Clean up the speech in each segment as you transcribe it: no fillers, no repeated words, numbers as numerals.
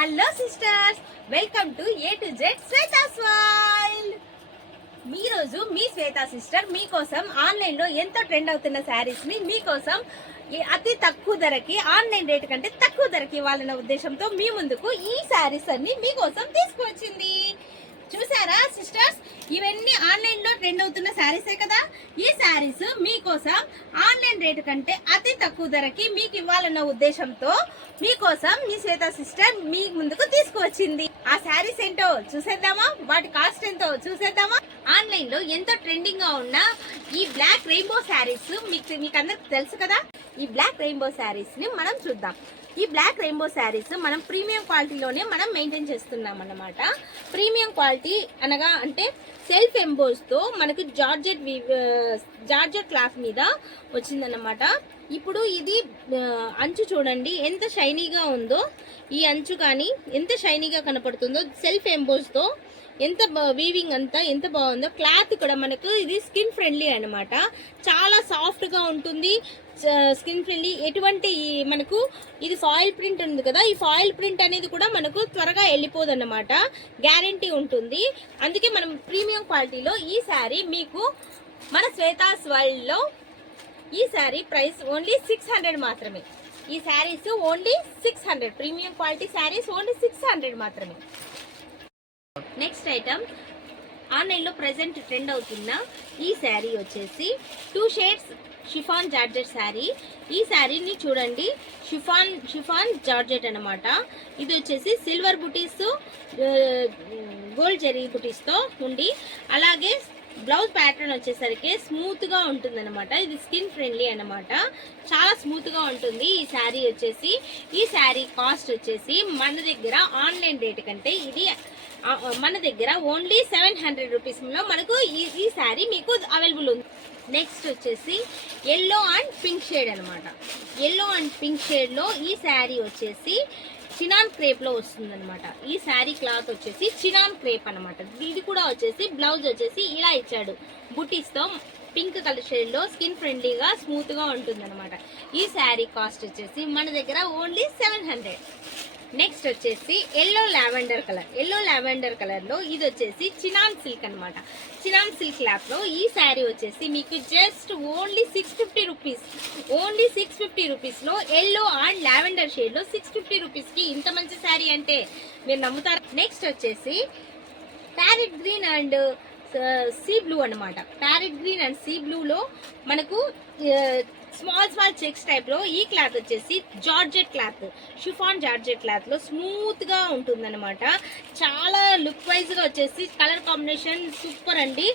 Hello sisters, welcome to A to Z Shweta's world. ఈరోజు మీ శ్వేత sister మీకోసం online లో ఎంతో ట్రెండ్ అవుతున్న శారీస్ ని మీకోసం అతి తక్కువ ధరకి, ఆన్లైన్ రేట్ కంటే తక్కువ ధరకి ఇవ్వాలన్న ఉద్దేశంతో మీ ముందుకు ఈ శారీస్ అన్ని మీకోసం తీసుకువచ్చింది. చూసారా సిస్టర్స్, ఇవన్నీ ఆన్లైన్ లో ట్రెండ్ అవుతున్న శారీసే కదా. ఈ శారీస్ మీకోసం ఆన్లైన్ రేటు కంటే అతి తక్కువ ధరకి మీకు ఇవ్వాలన్న ఉద్దేశంతో మీకోసం మీ శ్వేత సిస్టర్ మీ ముందుకు తీసుకువచ్చింది. ఆ శారీస్ ఏంటో చూసేద్దామా, వాటి కాస్ట్ ఎంతో చూసేద్దామా. ఆన్లైన్ లో ఎంతో ట్రెండింగ్ గా ఉన్న ఈ బ్లాక్ రెయిన్బో శారీస్ మీకు అందరికి తెలుసు కదా. ఈ బ్లాక్ రెయిన్బో శారీస్ ని మనం చూద్దాం. ఈ బ్లాక్ రెయిన్బో శారీస్ మనం ప్రీమియం క్వాలిటీలోనే మనం మెయింటైన్ చేస్తున్నాం అన్నమాట. ప్రీమియం క్వాలిటీ అనగా అంటే సెల్ఫ్ ఎంబోస్ తో మనకు జార్జెట్ క్లాత్ మీద వచ్చిందన్నమాట. ఇప్పుడు ఇది అంచు చూడండి ఎంత షైనీగా ఉందో, ఈ అంచు కానీ ఎంత షైనీగా కనపడుతుందో, సెల్ఫ్ ఎంబోస్ తో ఎంత వీవింగ్ అంతా ఎంత బాగుందో. క్లాత్ కూడా మనకు ఇది స్కిన్ ఫ్రెండ్లీ అనమాట, చాలా సాఫ్ట్ గా ఉంటుంది. స్కిన్ ఫ్రెండ్లీ, ఎటువంటి మనకు ఇది ఫాయిల్ ప్రింట్ ఉంది కదా, ఈ ఫాయిల్ ప్రింట్ అనేది కూడా మనకు త్వరగా వెళ్ళిపోదు అన్నమాట, గ్యారంటీ ఉంటుంది. అందుకే మనం ప్రీమియం క్వాలిటీలో ఈ శారీ మీకు మన శ్వేతాస్ వరల్డ్ లో ఈ శారీ ప్రైస్ ఓన్లీ 600 మాత్రమే. ఈ saris only 600, premium quality saris only 600 మాత్రమే. నెక్స్ట్ ఐటమ్ ఆన్లైన్ లో ప్రెసెంట్ ట్రెండ్ అవుతున్న ఈ శారీ వచ్చేసి 2 షేడ్స్ షిఫాన్ జార్జెట్ శారీ. ఈ శారీని చూడండి, షిఫాన్ జార్జెట్ అనమాట. ఇది వచ్చేసి సిల్వర్ బుటీస్, గోల్డ్ జెరీ బుటీస్ తో ఉండి, అలాగే బ్లౌజ్ ప్యాటర్న్ వచ్చేసరికి స్మూత్ గా ఉంటుంది అనమాట. ఇది స్కిన్ ఫ్రెండ్లీ అనమాట, చాలా స్మూత్ గా ఉంటుంది ఈ శారీ వచ్చేసి. ఈ శారీ కాస్ట్ వచ్చేసి మన దగ్గర ఆన్లైన్ రేట్ కంటే ఇది మన దగ్గర ఓన్లీ 700 రూపీస్ లో మనకు ఈ శారీ మీకు అవైలబుల్ ఉంది. నెక్స్ట్ వచ్చేసి ఎల్లో అండ్ పింక్ షేడ్ అనమాట. ఎల్లో అండ్ పింక్ షేడ్ లో ఈ శారీ వచ్చేసి చినాన్ క్రేప్ లో వస్తుంది అనమాట. ఈ శారీ క్లాత్ వచ్చేసి చినాన్ క్రేప్ అనమాట. ఇది కూడా వచ్చేసి బ్లౌజ్ వచ్చేసి ఇలా ఇచ్చాడు బుటీస్ తో, పింక్ కలర్ షేడ్ లో స్కిన్ ఫ్రెండ్లీగా స్మూత్ గా ఉంటుంది అనమాట. ఈ శారీ కాస్ట్ వచ్చేసి మన దగ్గర ఓన్లీ 700. నెక్స్ట్ వచ్చేసి ఎల్లో లావెండర్ కలర్ లో ఇది వచ్చేసి చినాన్ సిల్క్ అనమాట. చినాన్ సిల్క్ ల్యాప్ లో ఈ శారీ వచ్చేసి మీకు just only 650 rupees. Only 650 rupees లో ఎల్లో అండ్ లావెండర్ షేడ్ లో 650 రూపీస్ కి ఇంత మంచి శారీ అంటే మీరు నమ్ముతారు. నెక్స్ట్ వచ్చేసి parrot green and sea blue అనమాట. Parrot green and sea blue లో మనకు స్మాల్ చెక్స్ టైప్ లో ఈ క్లాత్ వచ్చేసి georgette cloth, chiffon georgette cloth లో స్మూత్ గా ఉంటుంది అనమాట. చాలా లుక్ వైజ్ గా వచ్చేసి కలర్ కాంబినేషన్ సూపర్ అండి.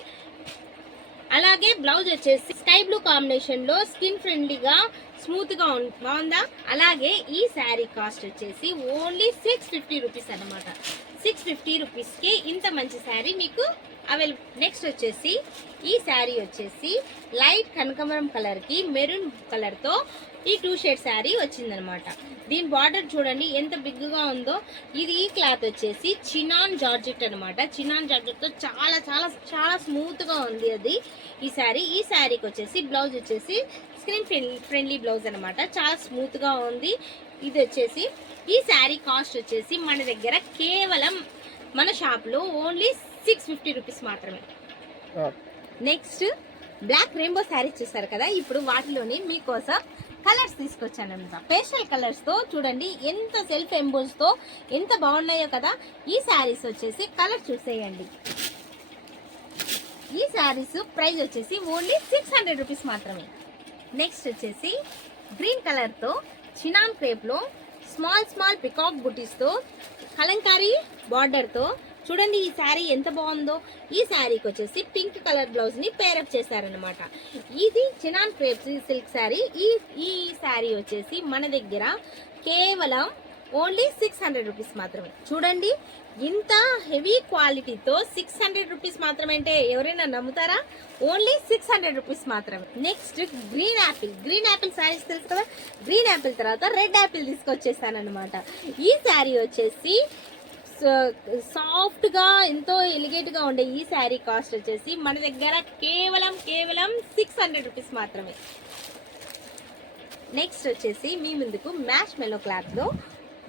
అలాగే బ్లౌజ్ వచ్చేసి స్కై బ్లూ కాంబినేషన్ లో స్కిన్ ఫ్రెండ్లీగా స్మూత్ గా బాగుందా. అలాగే ఈ శారీ కాస్ట్ వచ్చేసి ఓన్లీ 650 రూపీస్ అనమాట. 650 రూపీస్ కి ఇంత మంచి శారీ మీకు అవైలబుల్. నెక్స్ట్ వచ్చేసి ఈ శారీ వచ్చేసి లైట్ కనకమరం కలర్ కి మెరూన్ కలర్ తో ఈ 2 షేడ్ శారీ వచ్చిందనమాట. దీని బార్డర్ చూడండి ఎంత బిగ్ గా ఉందో. ఇది ఈ క్లాత్ వచ్చేసి చినాన్ జార్జెట్ అనమాట. చినాన్ జార్జెట్ తో చాలా చాలా చాలా స్మూత్ గా ఉంది అది ఈ శారీ. ఈ శారీకి వచ్చేసి బ్లౌజ్ వచ్చేసి స్క్రీన్ ఫ్రెండ్లీ బ్లౌజ్ అనమాట, చాలా స్మూత్ గా ఉంది. ఇది వచ్చేసి ఈ శారీ కాస్ట్ వచ్చేసి మన దగ్గర కేవలం మన షాప్ లో ఓన్లీ 650 రూపీస్ మాత్రమే. నెక్స్ట్ బ్లాక్ రెయిన్బో శారీస్ చూసారు కదా, ఇప్పుడు వాటిలోని మీకోసం కలర్స్ తీసుకొచ్చానమాట. పేస్టల్ కలర్స్ తో చూడండి ఎంత సెల్ఫ్ ఎంబోస్ తో ఎంత బాగున్నాయో కదా. ఈ శారీస్ వచ్చేసి కలర్ చూసేయండి. ఈ శారీస్ ప్రైస్ వచ్చేసి ఓన్లీ 600 రూపీస్ మాత్రమే. నెక్స్ట్ వచ్చేసి గ్రీన్ కలర్ తో చినాన్ క్రేప్ లో స్మాల్ పికాక్ బుటీస్ తో కలంకారీ బార్డర్ తో చూడండి ఈ శారీ ఎంత బాగుందో. ఈ శారీకి వచ్చేసి పింక్ కలర్ బ్లౌజ్ ని పేరప్ చేశారనమాట. ఇది చినాన్ క్రేప్ సిల్క్ శారీ. ఈ శారీ వచ్చేసి మన దగ్గర కేవలం ఓన్లీ 600 రూపీస్ మాత్రమే. చూడండి ఇంత హెవీ క్వాలిటీతో 600 రూపీస్ మాత్రమే అంటే ఎవరైనా నమ్ముతారా? ఓన్లీ 600 రూపీస్ మాత్రమే. నెక్స్ట్ గ్రీన్ యాపిల్ శారీస్ తెలుసు కదా. గ్రీన్ యాపిల్ తర్వాత రెడ్ యాపిల్ తీసుకొచ్చేసాను అనమాట. ఈ శారీ వచ్చేసి సాఫ్ట్ గా ఎంతో ఎలిగేట్ గా ఉండే ఈ శారీ కాస్ట్ వచ్చేసి మన దగ్గర కేవలం 600 రూపీస్ మాత్రమే. నెక్స్ట్ వచ్చేసి మీ ముందుకు మ్యాష్ మెలో క్లాత్ లో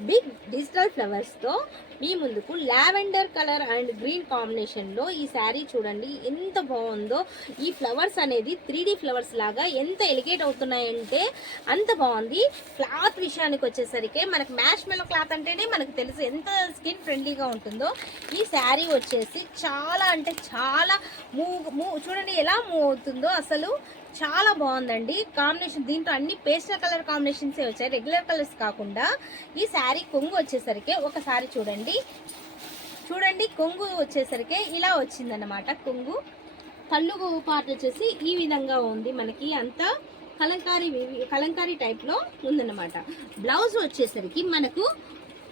బిగ్ డిజిటల్ ఫ్లవర్స్తో మీ ముందుకు లావెండర్ కలర్ అండ్ గ్రీన్ కాంబినేషన్లో ఈ శారీ చూడండి ఎంత బాగుందో. ఈ ఫ్లవర్స్ అనేది 3D ఫ్లవర్స్ లాగా ఎంత ఎలిగేట్ అవుతున్నాయంటే అంత బాగుంది. క్లాత్ విషయానికి వచ్చేసరికి మనకు మ్యాష్ మెల్లో క్లాత్ అంటేనే మనకు తెలుసు ఎంత స్కిన్ ఫ్రెండ్లీగా ఉంటుందో. ఈ శారీ వచ్చేసి చాలా అంటే చాలా చూడండి ఎలా మూవ్ అవుతుందో, అసలు చాలా బాగుందండి కాంబినేషన్. దీంట్లో అన్ని పేస్టల్ కలర్ కాంబినేషన్సే వచ్చాయి, రెగ్యులర్ కలర్స్ కాకుండా. ఈ శారీ కొంగు వచ్చేసరికి ఒకసారి చూడండి, కొంగు వచ్చేసరికి ఇలా వచ్చిందన్నమాట. కొంగు పళ్ళు పార్ట్ వచ్చేసి ఈ విధంగా ఉంది, మనకి అంతా కలంకారీ టైప్లో ఉందన్నమాట. బ్లౌజ్ వచ్చేసరికి మనకు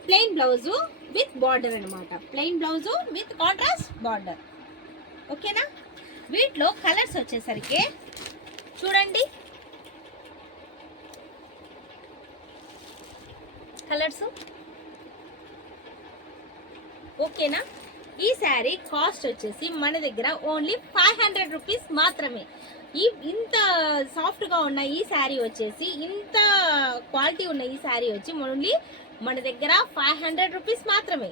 ప్లెయిన్ బ్లౌజు విత్ బార్డర్ అనమాట, plain blouse with contrast border. ఓకేనా. వీటిలో కలర్స్ వచ్చేసరికి చూడండి, కలర్స్ ఓకేనా. ఈ శారీ కాస్ట్ వచ్చేసి మన దగ్గర ఓన్లీ 500 రూపీస్ మాత్రమే. ఇంత సాఫ్ట్గా ఉన్న ఈ శారీ వచ్చేసి, ఇంత క్వాలిటీ ఉన్న ఈ శారీ వచ్చి ఓన్లీ మన దగ్గర 500 రూపీస్ మాత్రమే.